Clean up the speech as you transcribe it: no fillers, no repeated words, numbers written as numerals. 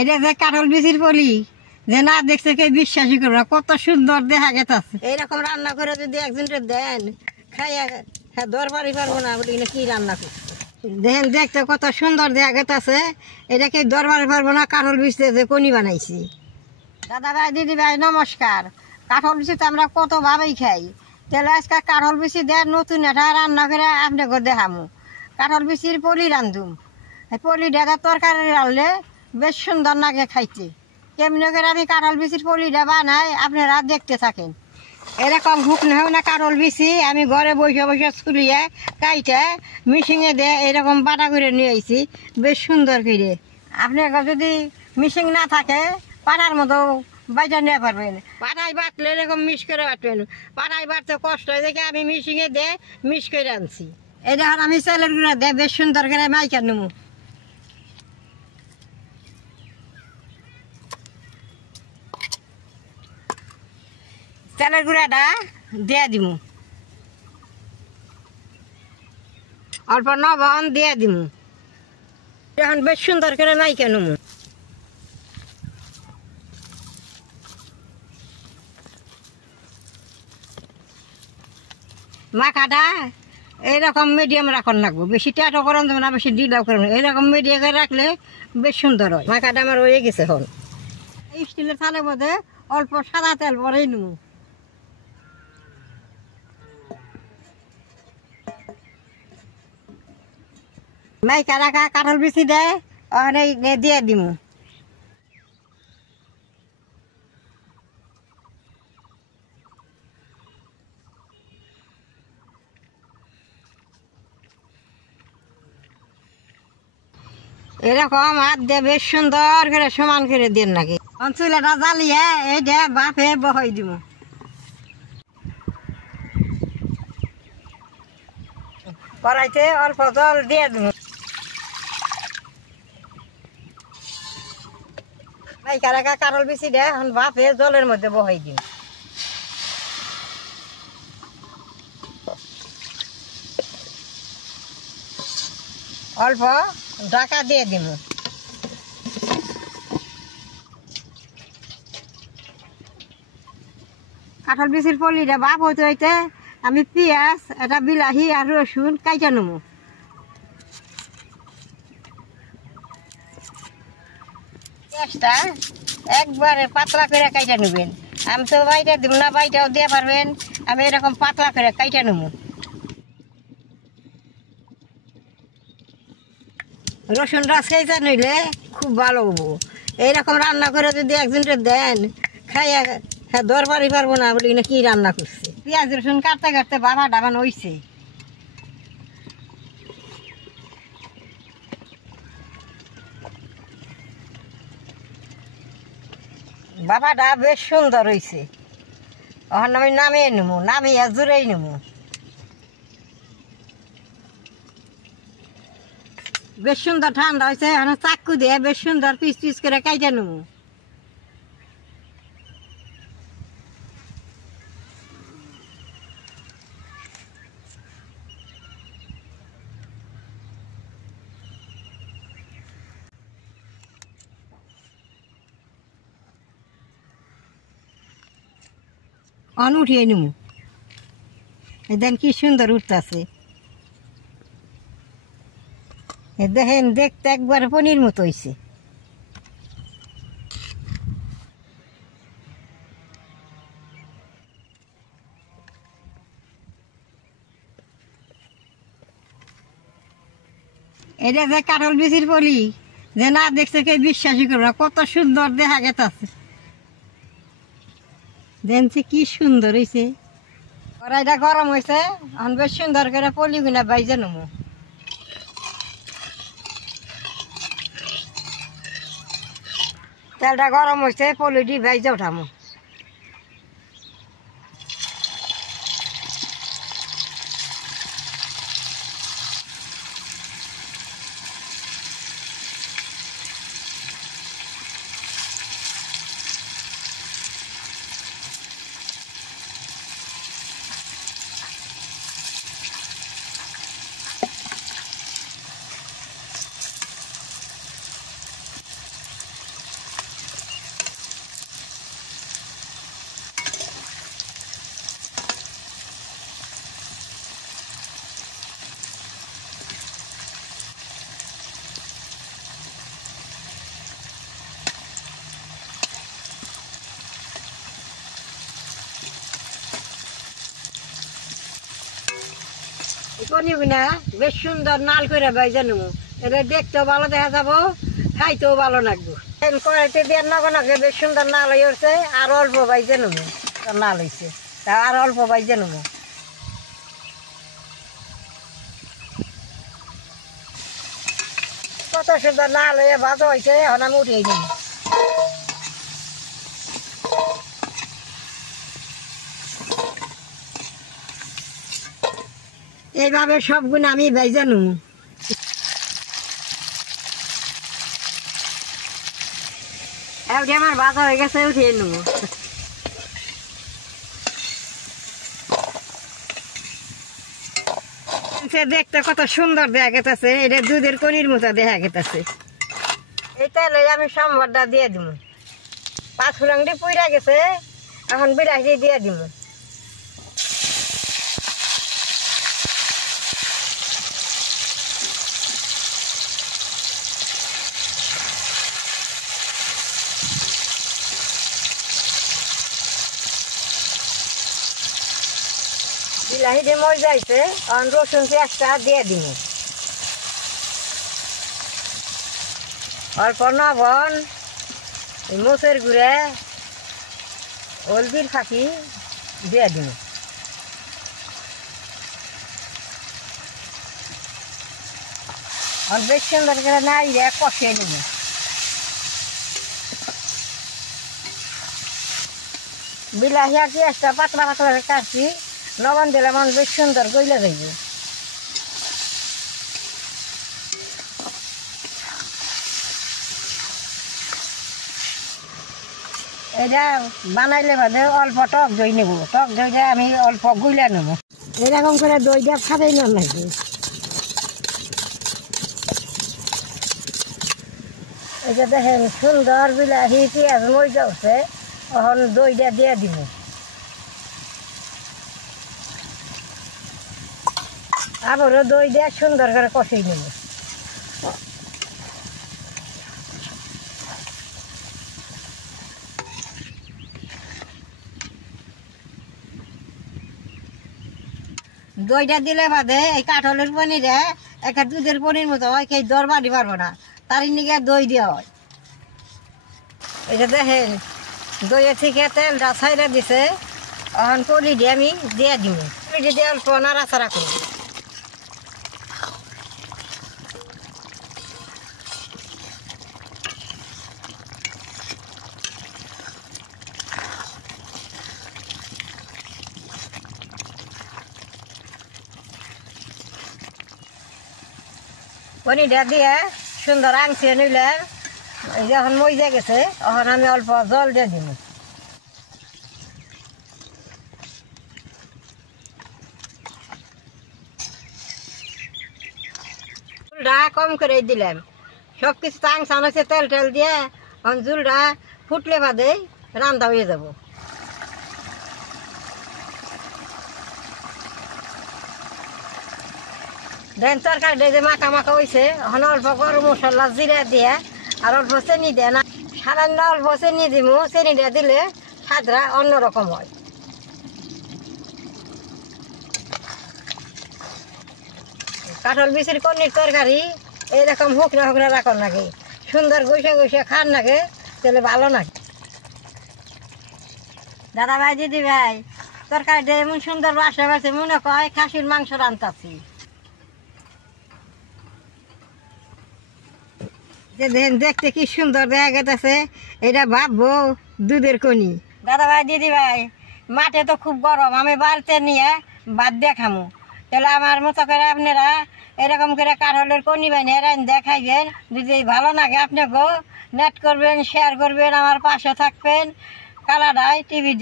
এটা যে কাঁঠাল বিচির পলি যে না দেখছে কে বিশ্বাসই করবে না, কত সুন্দর দেখা গেছে। এইরকম রান্না করে যদি একজনকে দেন খাইয়া হ্যাঁ দরবারই পারবো না বলি কি রান্না করছে দেখেন, দেখতে কত সুন্দর দেখা গেছে। এটাকে দরবারে পারবো না, কাঁঠাল বিচতে যে কনি বানাইছি। দাদা ভাই দিদি ভাই নমস্কার। কাঁঠাল বিচি তো আমরা কত ভাবেই খাই, তাহলে আজকে কাঁঠাল বিচি দেয় নতুন একটা রান্না করে আপনাকে দেখামু। কাঁঠাল বিচির পলি রান্ধুম। পলি ডেটা তরকারি রাঁধলে বেশ সুন্দর লাগে খাইতে। কেমনি করে আমি কাঁঠাল বিচির পলিটা বানাই আপনারা দেখতে থাকেন। এরকম হুক নেও না কাঁঠাল বিচি আমি ঘরে বসে বসে ছুলিয়ে কাইটে মিশিংয়ে দিয়ে এরকম বাটা করে নিয়ে আইছি বেশ সুন্দর করে। আপনার যদি মিশিং না থাকে পাটার মতো বাইটা নিয়ে পারবেন। পাটাই বাটলে এরকম মিশ করে বাটবেন। পাটাই বাটতে কষ্ট হয় দেখে আমি মিশিংয়ে দিয়ে মিশ করে আনছি। এই দেখুন আমি চালের গুঁড়া দিয়ে বেশ সুন্দর করে মাইকা নেবো। চালের গুঁড়াটা দিয়ে দিব, অল্প লবণ দিয়ে দিব। এখন বেশ সুন্দর করে মাইকা নেবো। মাখাটা এইরকম মিডিয়াম রাখন লাগবো, বেশি ট্যাটো করেন দেবো না, বেশি ডিলাও করেন। এইরকম মিডিয়াম করে রাখলে বেশ সুন্দর হয়। মাখাটা আমার হয়ে গেছে। এখন স্টিলের থালের মধ্যে অল্প সাদা তেল পরেই নেবো। মাইকা রাখা কাঁঠাল বিচি দেয় ওখানে দিয়ে দিব। এরকম হাত দিয়ে বেশ সুন্দর করে সমান করে দিন নাকি। চুলাটা জ্বালিয়ে এইটা বাপে বহাই দিব। কড়াইতে অল্প জল দিয়ে দিব। মাইকা রাখা কাঁঠাল বিচি দেয় এখন বাপে জলের মধ্যে বহাই দিব। অল্প ঢাকা দিয়ে দিব। কাঁঠাল বিচির পলিটা বাপ হইতে হইতে আমি পেঁয়াজ এটা বিলাহি আর রসুন কাইটা নেব। পেঁয়াজটা একবারে পাতলা করে কাইটা নেবেন। আমি তো বাইটা দিব না, বাইটাও দিয়ে পারবেন। আমি এরকম পাতলা করে কাইটা নেব। রসুনটা সেইটা নিলে খুব ভালো হবো। এইরকম রান্না করে যদি একজনকে দেন খাইয়া হ্যাঁ দরবারই পারবো না বলি না কি রান্না করছে। পেঁয়াজ রসুন কাটতে কাটতে বাবা ডাবান হইছে। বাবাটা বেশ সুন্দর হয়েছে। এখন আমি নামিয়ে নেবো, নামিয়ে জুড়েই নেবো। বেশ সুন্দর ঠান্ডা হয়েছে। এখন চাকু দিয়ে বেশ সুন্দর পিস পিস করে কাইটে নেবো। অন উঠিয়ে নেবো। দেখেন কি সুন্দর উঠতেছে। দেখেন দেখতে একবার পনির মতো হয়েছে। এটা যে কাঁঠাল বিচির পলি যে না দেখছে কে বিশ্বাসই করবে না, কত সুন্দর দেখা গেছে। দেখছি কি সুন্দর হয়েছে। কড়াইটা গরম হয়েছে, এখন বেশ সুন্দর করে পলিগুলা বাইজে নেবো। তেলটা গরম হয়েছে, পলিটি বাইজে উঠামো। কনিগুনা বেশ সুন্দর নাল করে বাইজে নেবো, এটা দেখতেও ভালো দেখা যাবো, খাইতেও ভালো লাগবো। কড়াইতে দিয়ে নগনকে বেশ সুন্দর নাল হয়ে উঠছে, আর অল্প বাইজে নেবো, নাল হয়েছে তা আর অল্প বাইজে নেবো। কত সুন্দর নাল হয়ে ভাজা হয়েছে, এখন আমি উঠিয়ে দিই। এইভাবে সবগুলো আমি ভেজে নেব। আমার ভাজা হয়ে গেছে, উঠিয়ে নেব। দেখতে কত সুন্দর দেখা গেছে, এটা দুধের কনির মতো দেখা গেছে। এই তেলে আমি সম্বরটা দিয়ে দিব। 5 ফুলাংটি পুইরা গেছে, এখন বিলাহি দিয়ে দিব। বিলাহি দিয়ে মই যাইছে, এখন রসুন পেঁয়াজটা দিয়ে দিব। অল্প লবণ, মরিচের গুঁড়া, হলদির ফাঁকি দিয়ে দিব। বেশ সুন্দর করে নাড়িয়ে কষিয়ে নেব। বিলাহি আর পেঁয়াজটা পাতলা পাতলা করে কাটছি, লবণ দিলে আমার বেশ সুন্দর গইলে যাইবে। এটা বানাইলে মানে অল্প টক দই নেব, টক দইটা আমি অল্প গুইলে নেব। এরকম করে দইটা খাবেই না নাকি। এটা দেখেন সুন্দর বিলাহি পেঁয়াজ মরিচা উঠছে, এখন দইটা দিয়ে দিব। আবারও দই দিয়ে সুন্দর করে কষিয়ে নেব। দইটা দিলে বাদে এই কাঁঠালের পনিরে একটা দুধের পনির মতো হয়, কেউ দরবারি পারবো না, তার নিকে দই দেওয়া হয়। এটা দেখেন দইয়ের থেকে তেলটা ছাইড়া দিছে, এখন পলি দিয়ে আমি দিয়ে দিব। পলি দিয়ে অল্প নাড়াচাড়া করব। পনিরটা দিয়ে সুন্দর আংসিয়ে নিলে যখন মজে গেছে, তখন আমি অল্প জল দিয়ে দিব। ঝুলটা কম করে দিলাম, সব কিছু আংসান হয়েছে তেল টেল দিয়ে, এখন ঝুলটা ফুটলে বাদে রান্না হয়ে যাব। দেন তরকারিটা যে মাখা মাখা হয়েছে, এখন অল্প গরম মশলা জিরা দিয়ে আর অল্প চিনি দিয়ে না, সাধারণ অল্প চিনি দিব। চিনিটা দিলে স্বাদটা অন্যরকম হয়। কাঁঠাল বিচির কনির তরকারি এইরকম হুকনা হুকনা রাখার নাকি, সুন্দর গুছিয়ে গুছিয়ে খান নাকি, তাহলে ভালো নাকি। দাদা ভাই দিদি ভাই, তরকারিটা এমন সুন্দর বাসা বাসে, মনে কয় খাসির মাংস রান্তাছি। দেখতে কি সুন্দর দেখা গেছে, এটা ভাববো দুধের কনি। দাদা ভাই দিদি ভাই, মাঠে তো খুব গরম, আমি বাড়িতে নিয়ে ভাত দিয়ে খামু, তাহলে আমার মতো করে আপনারা এরকম করে কাঁঠালের কনি বানিয়ে দেখাইবেন। যদি ভালো লাগে আপনাকেও নেট করবেন, শেয়ার করবেন, আমার পাশে থাকবেন। কালাডাই টিভি।